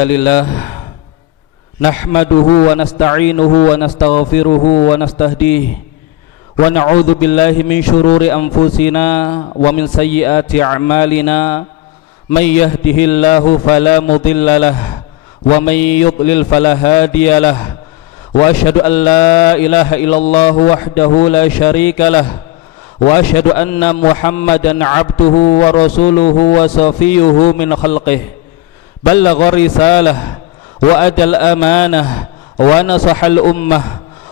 Alhamdulillah nahmaduhu wa nasta'inuhu wa nastaghfiruhu wa nastahdihi wa na'udzu billahi min syururi anfusina wa min sayyiati a'malina may yahdihillahu fala mudilla lahu wa may yudlil fala hadiya lahu wa asyhadu an la ilaha illallah wahdahu la syarika lahu wa asyhadu anna Muhammadan 'abduhu wa rasuluhu wa safiyuhu min khalqihi بلغ الرسالة وأدى الأمانة ونصح الأمة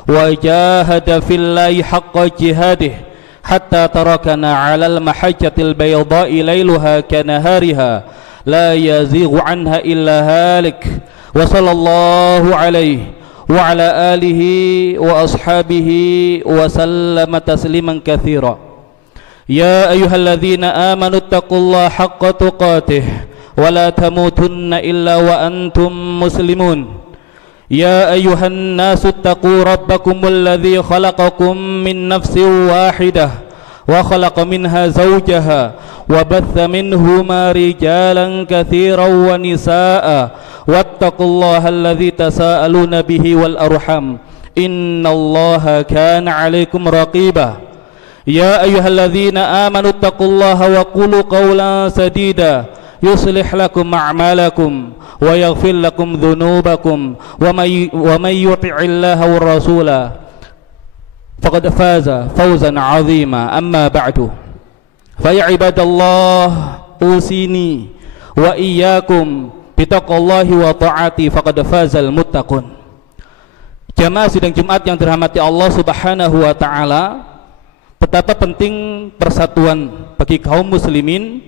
وجاهد في الله حق جهاده حتى تركنا على المحجة البيضاء ليلها كنهارها لا يزيغ عنها إلا هالك وصلى الله عليه وعلى آله وأصحابه وسلم تسليما كثيرا يا أيها الذين آمنوا اتقوا الله حق تقاته ولا تموتن إلا وأنتم مسلمون يا أيها الناس اتقوا ربكم الذي خلقكم من نفس واحدة وخلق منها زوجها وبث منهما رجالا كثيرا ونساء واتقوا الله الذي تساءلون به والأرحم إن الله كان عليكم رقيبا يا أيها الذين آمنوا اتقوا الله وقولوا قولا سديدا يصلح لكم أعمالكم ويغفر لكم ذنوبكم ومن يطع الله والرسول فقد فاز فوزا عظيما أما بعد فيا عباد الله أوصيني وإياكم بتقوى الله وطاعته فقد فاز المتقون. Jamaah sidang Jumat yang dirahmati Allah Subhanahu wa taala, betapa penting persatuan bagi kaum muslimin,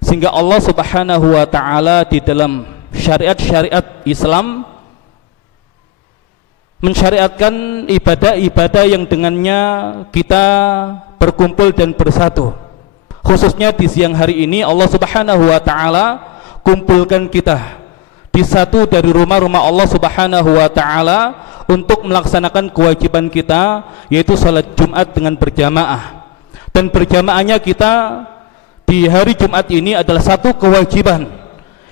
sehingga Allah Subhanahu wa taala di dalam syariat-syariat Islam mensyariatkan ibadah-ibadah yang dengannya kita berkumpul dan bersatu. Khususnya di siang hari ini Allah Subhanahu wa taala kumpulkan kita di satu dari rumah-rumah Allah Subhanahu wa taala untuk melaksanakan kewajiban kita, yaitu salat Jumat dengan berjamaah. Dan berjamaahnya kita di hari Jumat ini adalah satu kewajiban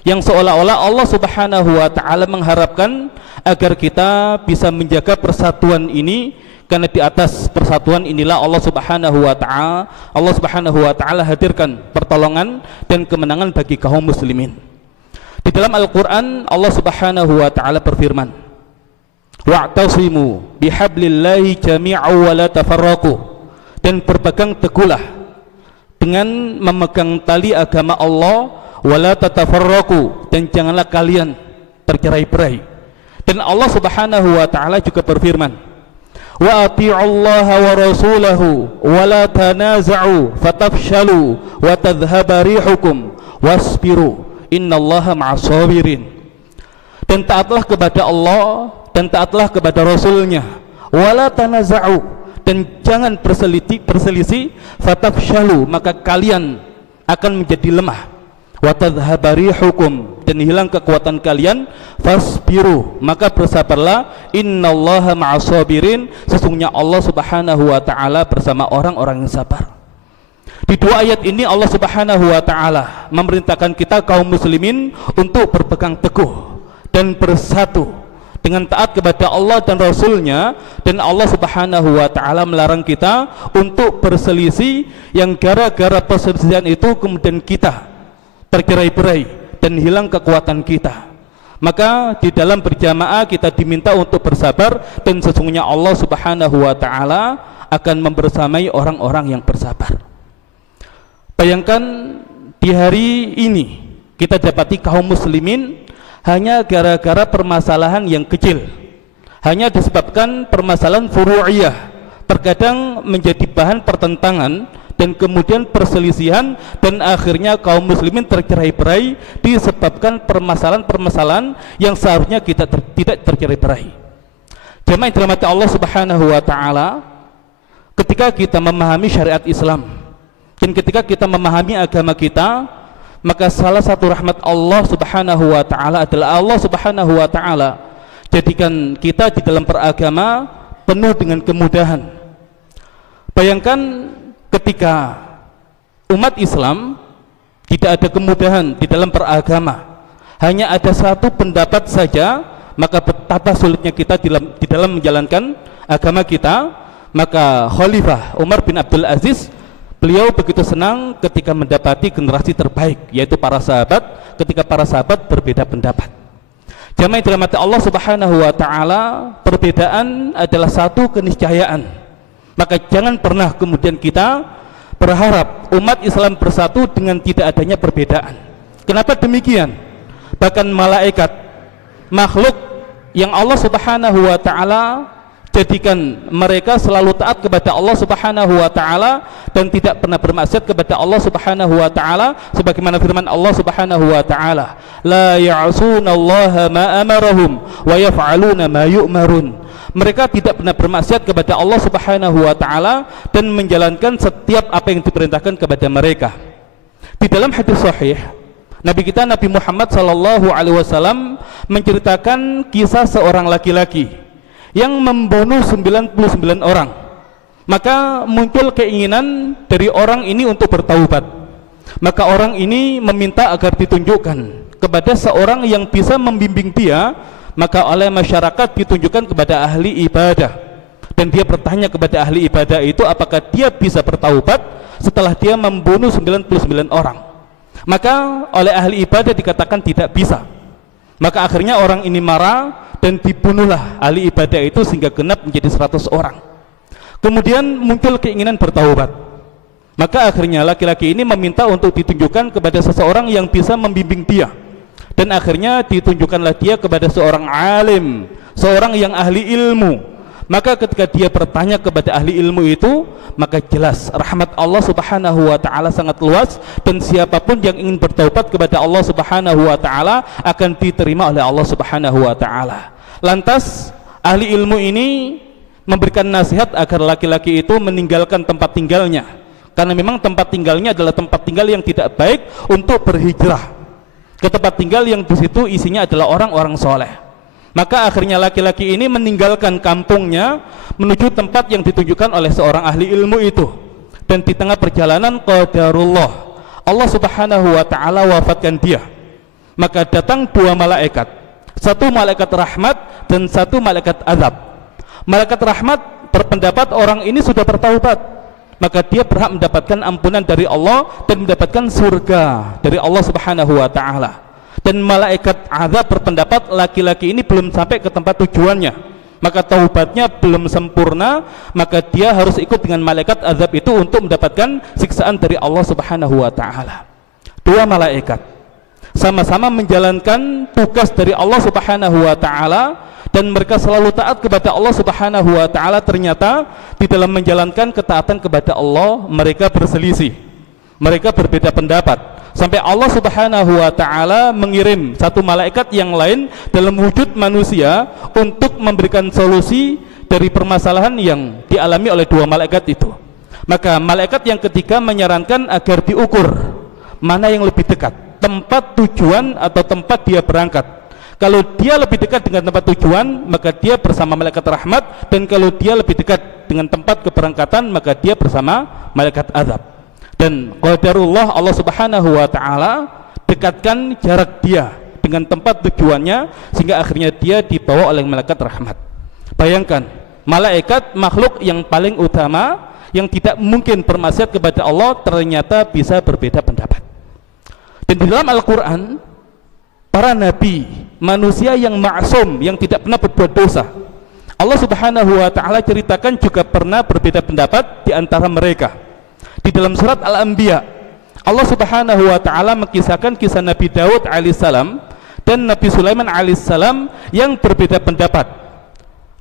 yang seolah-olah Allah Subhanahu wa taala mengharapkan agar kita bisa menjaga persatuan ini, karena di atas persatuan inilah Allah Subhanahu wa taala hadirkan pertolongan dan kemenangan bagi kaum muslimin. Di dalam Al-Qur'an Allah Subhanahu wa taala berfirman, wa'tasimu bihablillahi jami'an wa la tafarraqu, dan berpegang teguhlah dengan memegang tali agama Allah, wala tatafarraqu, dan janganlah kalian bercerai-berai. Dan Allah Subhanahu wa taala juga berfirman, wa ati'ullaha wa rasulahu wala tanaza'u fatafshalu wa tadhhaba rihukum wasbiru innallaha ma'as sabirin. Dan taatlah kepada Allah dan taatlah kepada Rasulnya, wala tanaza'u, dan jangan berselisih, fatafshalu, maka kalian akan menjadi lemah, wa tadhhaba rihukum, dan hilang kekuatan kalian, fasbiru, maka bersabarlah, innallaha ma'as sabirin, sesungguhnya Allah Subhanahu wa taala bersama orang-orang yang sabar. Di dua ayat ini Allah Subhanahu wa taala memerintahkan kita kaum muslimin untuk berpegang teguh dan bersatu dengan taat kepada Allah dan Rasulnya, dan Allah Subhanahu wa taala melarang kita untuk berselisih yang gara-gara perselisihan itu kemudian kita tercerai-berai dan hilang kekuatan kita. Maka di dalam berjamaah kita diminta untuk bersabar, dan sesungguhnya Allah Subhanahu wa taala akan membersamai orang-orang yang bersabar. Bayangkan di hari ini kita dapati kaum muslimin hanya gara-gara permasalahan yang kecil, hanya disebabkan permasalahan furu'iyah, terkadang menjadi bahan pertentangan dan kemudian perselisihan, dan akhirnya kaum muslimin tercerai-berai disebabkan permasalahan-permasalahan yang seharusnya kita tidak tercerai-berai. Jemaah yang dirahmati Allah Subhanahu wa taala, ketika kita memahami syariat Islam dan ketika kita memahami agama kita, maka salah satu rahmat Allah Subhanahu wa taala adalah Allah Subhanahu wa taala jadikan kita di dalam beragama penuh dengan kemudahan. Bayangkan ketika umat Islam tidak ada kemudahan di dalam beragama, hanya ada satu pendapat saja, maka betapa sulitnya kita di dalam menjalankan agama kita. Maka Khalifah Umar bin Abdul Aziz, beliau begitu senang ketika mendapati generasi terbaik, yaitu para sahabat, ketika para sahabat berbeda pendapat. Jamaah dalam hati Allah Subhanahu wa taala, perbedaan adalah satu keniscayaan. Maka jangan pernah kemudian kita berharap umat Islam bersatu dengan tidak adanya perbedaan. Kenapa demikian? Bahkan malaikat, makhluk yang Allah Subhanahu wa taala jadikan mereka selalu taat kepada Allah Subhanahu wa taala dan tidak pernah bermaksiat kepada Allah Subhanahu wa taala, sebagaimana firman Allah Subhanahu wa taala, la ya'sunallaha ma amarahum wa yaf'aluna ma yu'marun. Mereka tidak pernah bermaksiat kepada Allah Subhanahu wa taala dan menjalankan setiap apa yang diperintahkan kepada mereka. Di dalam hadis sahih, Nabi kita Nabi Muhammad sallallahu alaihi wasallam menceritakan kisah seorang laki-laki yang membunuh 99 orang. Maka muncul keinginan dari orang ini untuk bertaubat. Maka orang ini meminta agar ditunjukkan kepada seorang yang bisa membimbing dia. Maka oleh masyarakat ditunjukkan kepada ahli ibadah, dan dia bertanya kepada ahli ibadah itu apakah dia bisa bertaubat setelah dia membunuh 99 orang. Maka oleh ahli ibadah dikatakan tidak bisa. Maka akhirnya orang ini marah dan dibunuhlah ahli ibadah itu sehingga genap menjadi 100 orang. Kemudian muncul keinginan bertaubat. Maka akhirnya laki-laki ini meminta untuk ditunjukkan kepada seseorang yang bisa membimbing dia. Dan akhirnya ditunjukkanlah dia kepada seorang alim, seorang yang ahli ilmu. Maka ketika dia bertanya kepada ahli ilmu itu, maka jelas rahmat Allah Subhanahu wa taala sangat luas, dan siapapun yang ingin bertaubat kepada Allah Subhanahu wa taala akan diterima oleh Allah Subhanahu wa taala. Lantas ahli ilmu ini memberikan nasihat agar laki-laki itu meninggalkan tempat tinggalnya, karena memang tempat tinggalnya adalah tempat tinggal yang tidak baik untuk berhijrah ke tempat tinggal yang di situ isinya adalah orang-orang soleh. Maka akhirnya laki-laki ini meninggalkan kampungnya menuju tempat yang ditunjukkan oleh seorang ahli ilmu itu. Dan di tengah perjalanan qadarullah, Allah Subhanahu wa taala wafatkan dia. Maka datang dua malaikat, satu malaikat rahmat dan satu malaikat azab. Malaikat rahmat berpendapat orang ini sudah bertaubat, maka dia berhak mendapatkan ampunan dari Allah dan mendapatkan surga dari Allah Subhanahu wa taala. Dan malaikat azab berpendapat laki-laki ini belum sampai ke tempat tujuannya, maka taubatnya belum sempurna, maka dia harus ikut dengan malaikat azab itu untuk mendapatkan siksaan dari Allah Subhanahu wa taala. Dua malaikat sama-sama menjalankan tugas dari Allah Subhanahu wa taala, dan mereka selalu taat kepada Allah Subhanahu wa taala. Ternyata di dalam menjalankan ketaatan kepada Allah mereka berselisih, mereka berbeda pendapat, sampai Allah Subhanahu wa taala mengirim satu malaikat yang lain dalam wujud manusia untuk memberikan solusi dari permasalahan yang dialami oleh dua malaikat itu. Maka malaikat yang ketiga menyarankan agar diukur mana yang lebih dekat, tempat tujuan atau tempat dia berangkat. Kalau dia lebih dekat dengan tempat tujuan, maka dia bersama malaikat rahmat, dan kalau dia lebih dekat dengan tempat keberangkatan, maka dia bersama malaikat azab. Dan qadarullah, Allah Subhanahu wa taala dekatkan jarak dia dengan tempat tujuannya sehingga akhirnya dia dibawa oleh malaikat rahmat. Bayangkan, malaikat makhluk yang paling utama yang tidak mungkin bermaksiat kepada Allah ternyata bisa berbeda pendapat. Dan di dalam Al-Qur'an, para nabi, manusia yang ma'sum, yang tidak pernah berbuat dosa, Allah Subhanahu wa taala ceritakan juga pernah berbeda pendapat di antara mereka. Di dalam surat Al-Anbiya, Allah Subhanahu wa taala mengisahkan kisah Nabi Daud alaihissalam dan Nabi Sulaiman alaihissalam yang berbeda pendapat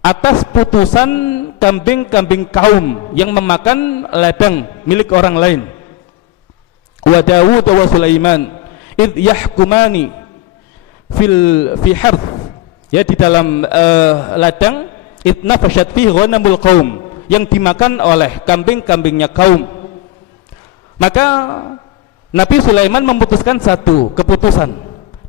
atas putusan kambing-kambing kaum yang memakan ladang milik orang lain. Wa Dawud wa Sulaiman id yahkumani fi harth, ya, di dalam ladang, idna fasyad fihi ghanamul qaum, yang dimakan oleh kambing-kambingnya kaum. Maka Nabi Sulaiman memutuskan satu keputusan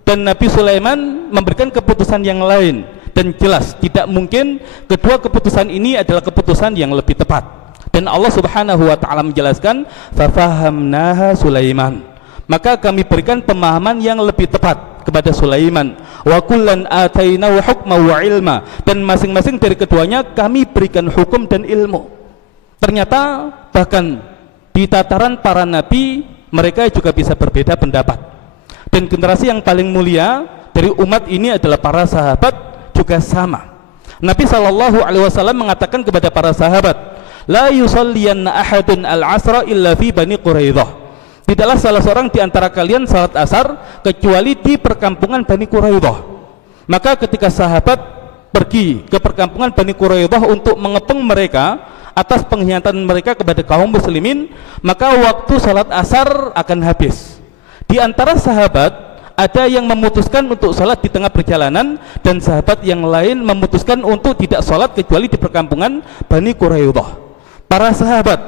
dan Nabi Sulaiman memberikan keputusan yang lain, dan jelas tidak mungkin kedua keputusan ini adalah keputusan yang lebih tepat. Dan Allah Subhanahu wa taala menjelaskan, fafahamnaha Sulaiman, maka kami berikan pemahaman yang lebih tepat kepada Sulaiman, wa kullan atainahu hukma wa ilma, dan masing-masing dari keduanya kami berikan hukum dan ilmu. Ternyata bahkan di tataran para nabi mereka juga bisa berbeda pendapat. Dan generasi yang paling mulia dari umat ini adalah para sahabat juga sama. Nabi SAW mengatakan kepada para sahabat, la yusalliyanna ahadun al-asra illa fi Bani Quraidah. Tidaklah salah seorang di antara kalian salat asar kecuali di perkampungan Bani Quraidah. Maka ketika sahabat pergi ke perkampungan Bani Quraidah untuk mengepung mereka atas pengkhianatan mereka kepada kaum muslimin, maka waktu salat asar akan habis. Di antara sahabat ada yang memutuskan untuk salat di tengah perjalanan, dan sahabat yang lain memutuskan untuk tidak salat kecuali di perkampungan Bani Quraidah. Para sahabat,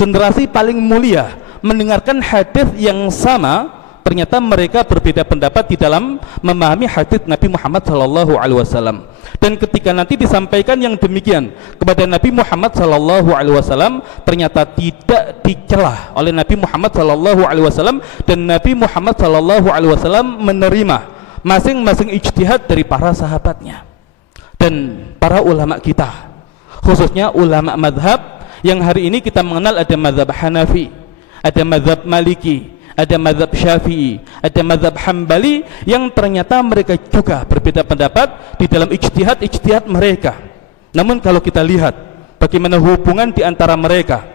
generasi paling mulia, mendengarkan hadis yang sama, ternyata mereka berbeda pendapat di dalam memahami hadis Nabi Muhammad SAW. Dan ketika nanti disampaikan yang demikian kepada Nabi Muhammad SAW, ternyata tidak dicelah oleh Nabi Muhammad SAW, dan Nabi Muhammad SAW menerima masing-masing ijtihad dari para sahabatnya dan para ulama kita, khususnya ulama madhab yang hari ini kita mengenal. Ada madhab Hanafi, ada madhab Maliki, ada madhab Syafi'i, ada madhab Hambali, yang ternyata mereka juga berbeda pendapat di dalam ijtihad mereka. Namun kalau kita lihat bagaimana hubungan di antara mereka,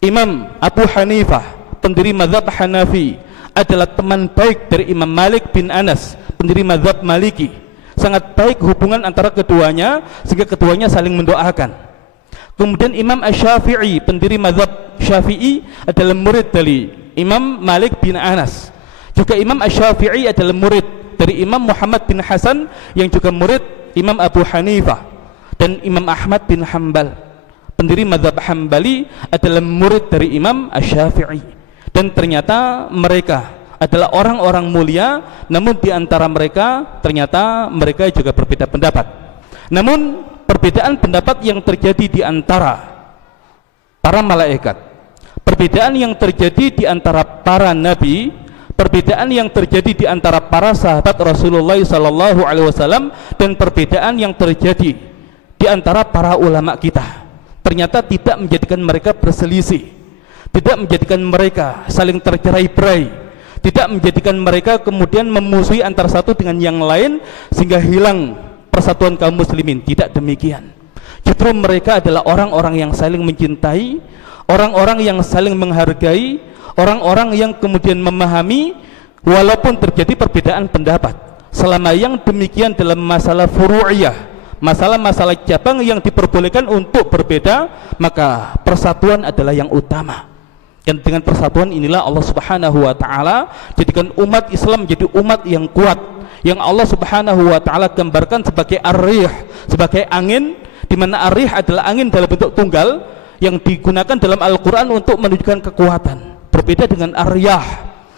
Imam Abu Hanifah, pendiri madhab Hanafi, adalah teman baik dari Imam Malik bin Anas, pendiri madhab Maliki. Sangat baik hubungan antara keduanya sehingga keduanya saling mendoakan. Kemudian Imam Asy-Syafi'i, pendiri mazhab Syafi'i, adalah murid dari Imam Malik bin Anas. Juga Imam Asy-Syafi'i adalah murid dari Imam Muhammad bin Hasan, yang juga murid Imam Abu Hanifah. Dan Imam Ahmad bin Hanbal, pendiri mazhab Hambali, adalah murid dari Imam Asy-Syafi'i. Dan ternyata mereka adalah orang-orang mulia, namun di antara mereka ternyata mereka juga berbeda pendapat. Namun perbedaan pendapat yang terjadi di antara para malaikat, perbedaan yang terjadi di antara para nabi, perbedaan yang terjadi di antara para sahabat Rasulullah SAW, dan perbedaan yang terjadi di antara para ulama kita, ternyata tidak menjadikan mereka berselisih, tidak menjadikan mereka saling tercerai-berai, tidak menjadikan mereka kemudian memusuhi antara satu dengan yang lain sehingga hilang persatuan kaum muslimin. Tidak demikian. Justru mereka adalah orang-orang yang saling mencintai, orang-orang yang saling menghargai, orang-orang yang kemudian memahami walaupun terjadi perbedaan pendapat. Selama yang demikian dalam masalah furu'iyah, masalah-masalah cabang yang diperbolehkan untuk berbeda, maka persatuan adalah yang utama. Dan dengan persatuan inilah Allah Subhanahu wa taala jadikan umat Islam menjadi umat yang kuat, yang Allah Subhanahu wa taala gambarkan sebagai ar-rih, sebagai angin, di mana ar-rih adalah angin dalam bentuk tunggal yang digunakan dalam Al-Qur'an untuk menunjukkan kekuatan. Berbeda dengan ar-riyah,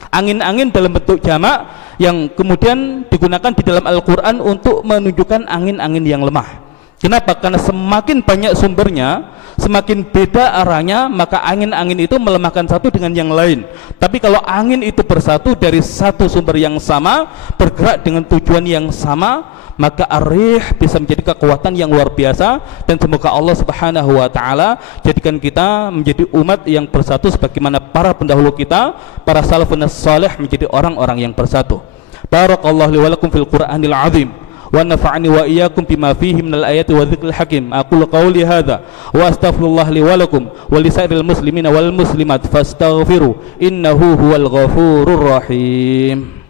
angin-angin dalam bentuk jamak yang kemudian digunakan di dalam Al-Qur'an untuk menunjukkan angin-angin yang lemah. Kenapa? Karena semakin banyak sumbernya, semakin beda arahnya, maka angin-angin itu melemahkan satu dengan yang lain. Tapi kalau angin itu bersatu dari satu sumber yang sama, bergerak dengan tujuan yang sama, maka ar-rih bisa menjadi kekuatan yang luar biasa. Dan semoga Allah Subhanahu wa taala jadikan kita menjadi umat yang bersatu sebagaimana para pendahulu kita, para salafun salih, menjadi orang-orang yang bersatu. Barakallahu li wa lakum fil Qur'anil azim, wa nafa'ani wa iyyakum bima fihi minal ayati wa dzikril hakim. Aqulu qawli hadza wa astaghfirullah li wa lakum wa li sa'iril muslimina wal muslimat fastaghfiru innahu huwal ghafurur rahim.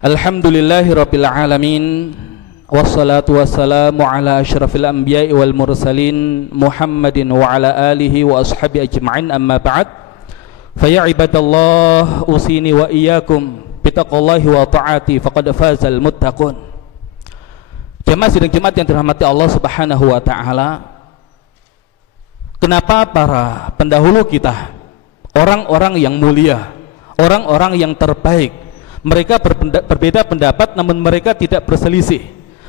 Alhamdulillahi rabbil alamin, wassalatu wassalamu ala asyrafil anbiya'i wal mursalin Muhammadin wa ala alihi wa ashabi ajma'in, amma ba'd. Faya ibadallah, usini wa iyyakum bitaqwallahi wa ta'ati faqad fazal muttaqun. Jemaah sidang Jumat yang dirahmati Allah Subhanahu wa taala, kenapa para pendahulu kita, orang-orang yang mulia, orang-orang yang terbaik. Mereka berbeda pendapat, namun mereka tidak berselisih,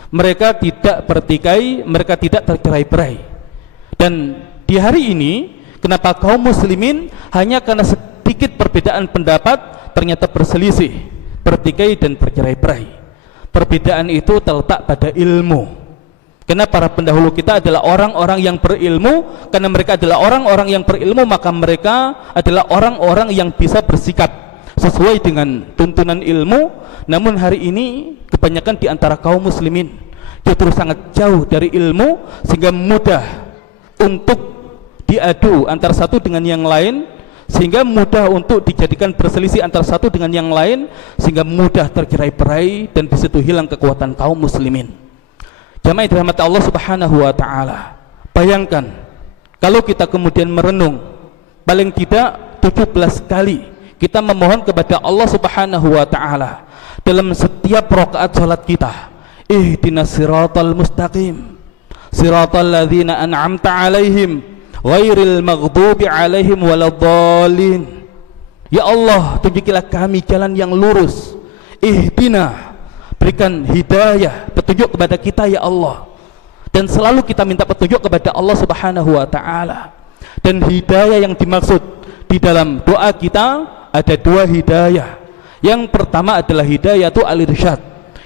mereka tidak bertikai, mereka tidak tercerai-berai. Dan di hari ini, kenapa kaum muslimin hanya karena sedikit perbedaan pendapat ternyata berselisih, bertikai dan bercerai-berai? Perbedaan itu terletak pada ilmu. Karena para pendahulu kita adalah orang-orang yang berilmu. Karena mereka adalah orang-orang yang berilmu, maka mereka adalah orang-orang yang bisa bersikap sesuai dengan tuntunan ilmu. Namun hari ini kebanyakan di antara kaum muslimin justru sangat jauh dari ilmu, sehingga mudah untuk diadu antara satu dengan yang lain, sehingga mudah untuk dijadikan berselisih antara satu dengan yang lain, sehingga mudah tercerai-berai, dan di situ hilang kekuatan kaum muslimin. Jamaah yang dirahmati Allah Subhanahu wa taala, bayangkan kalau kita kemudian merenung paling tidak 17 kali kita memohon kepada Allah Subhanahu wa taala dalam setiap rakaat salat kita, ihdinas siratal mustaqim siratal ladzina an'amta 'alaihim ghairil maghdubi 'alaihim waladdallin. Ya Allah, tunjukilah kami jalan yang lurus. Ihdina, berikan hidayah, petunjuk kepada kita ya Allah. Dan selalu kita minta petunjuk kepada Allah Subhanahu wa taala. Dan hidayah yang dimaksud di dalam doa kita ada dua hidayah. Yang pertama adalah hidayah itu al-irsyad,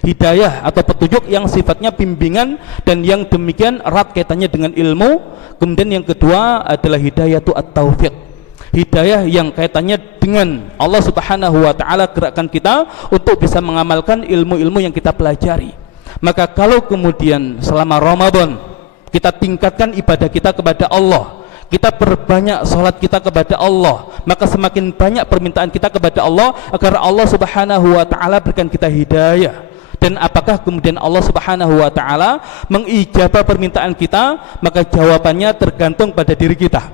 hidayah atau petunjuk yang sifatnya bimbingan dan yang demikian erat kaitannya dengan ilmu. Kemudian yang kedua adalah hidayah itu at-taufiq, hidayah yang kaitannya dengan Allah Subhanahu wa taala, gerakan kita untuk bisa mengamalkan ilmu-ilmu yang kita pelajari. Maka kalau kemudian selama Ramadan kita tingkatkan ibadah kita kepada Allah, kita perbanyak sholat kita kepada Allah, maka semakin banyak permintaan kita kepada Allah agar Allah Subhanahu wa taala berikan kita hidayah. Dan apakah kemudian Allah Subhanahu wa taala mengijabah permintaan kita? Maka jawabannya tergantung pada diri kita.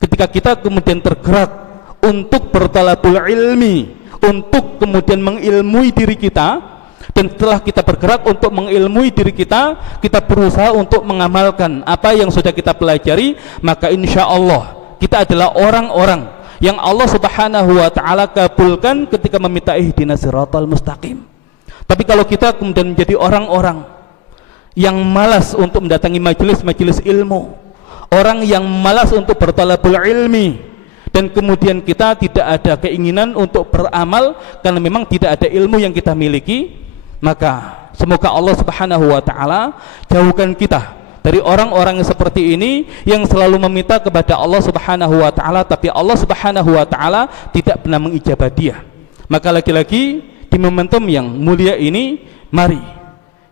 Ketika kita kemudian tergerak untuk bertalabul ilmi, untuk kemudian mengilmui diri kita, dan setelah kita bergerak untuk mengilmui diri kita, kita berusaha untuk mengamalkan apa yang sudah kita pelajari, maka insya Allah kita adalah orang-orang yang Allah Subhanahu wa taala kabulkan ketika meminta ihdinas siratal mustaqim. Tapi kalau kita kemudian menjadi orang-orang yang malas untuk mendatangi majelis-majelis ilmu, orang yang malas untuk bertalabul ilmi, dan kemudian kita tidak ada keinginan untuk beramal karena memang tidak ada ilmu yang kita miliki, maka semoga Allah Subhanahu wa taala jauhkan kita dari orang-orang yang seperti ini, yang selalu meminta kepada Allah Subhanahu wa taala tapi Allah Subhanahu wa taala tidak pernah mengijabah dia. Maka lagi-lagi di momentum yang mulia ini, mari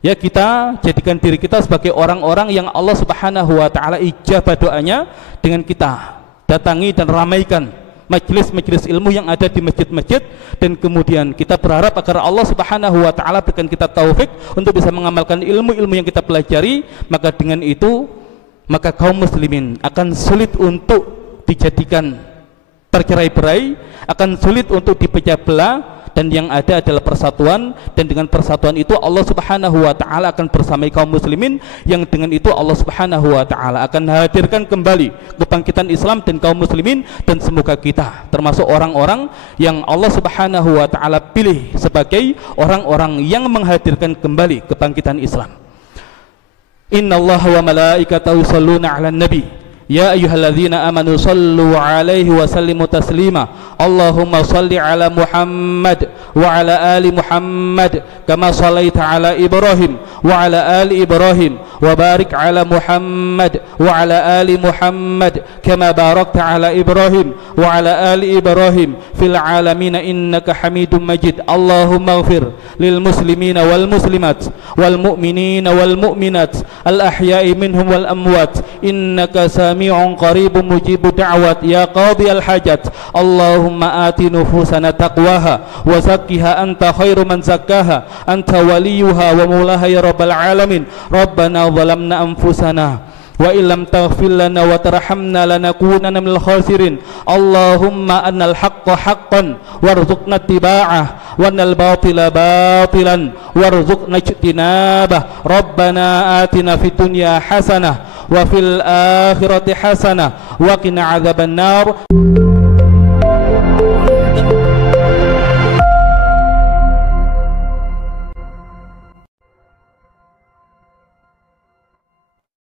ya kita jadikan diri kita sebagai orang-orang yang Allah Subhanahu wa taala ijabah doanya dengan kita datangi dan ramaikan majelis-majelis ilmu yang ada di masjid-masjid, dan kemudian kita berharap agar Allah Subhanahu wa taala berikan kita taufik untuk bisa mengamalkan ilmu-ilmu yang kita pelajari. Maka dengan itu, maka kaum muslimin akan sulit untuk dijadikan tercerai-berai, akan sulit untuk dipecah belah, dan yang ada adalah persatuan. Dan dengan persatuan itu Allah Subhanahu wa taala akan bersamai kaum muslimin, yang dengan itu Allah Subhanahu wa taala akan hadirkan kembali kebangkitan Islam dan kaum muslimin. Dan semoga kita termasuk orang-orang yang Allah Subhanahu wa taala pilih sebagai orang-orang yang menghadirkan kembali kebangkitan Islam. Innallaha wa malaikatahu yusholluna 'alan nabi ya ayyuhalladzina amanu sallu 'alaihi wa sallimu taslima. Allahumma salli 'ala Muhammad wa 'ala ali Muhammad kama shallaita 'ala Ibrahim wa 'ala ali Ibrahim wa barik 'ala Muhammad wa 'ala ali Muhammad kama barakta 'ala Ibrahim wa 'ala ali Ibrahim fil 'alamin innaka Hamidum Majid. Allahumma ighfir lil muslimina wal muslimat wal mu'minina wal mu'minat al ahya'i minhum wal amwat innaka sami'un qaribun mujibud da'wat ya qadiyal hajat. Allahumma ati nufusana taqwaha wa zakkiha anta khairu man zakkaha anta waliyuha wa mulaha ya rabbal alamin. Rabbana zalamna anfusana wa illam taghfir lana wa tarhamna lanakunanna minal khasirin. Allahumma annal haqqa haqqan warzuqna ittiba'ah wa annal batila batilan warzuqna ijtinabah. Rabbana atina fid dunya hasanah wa fil akhirati hasanah wa qina adzabannar.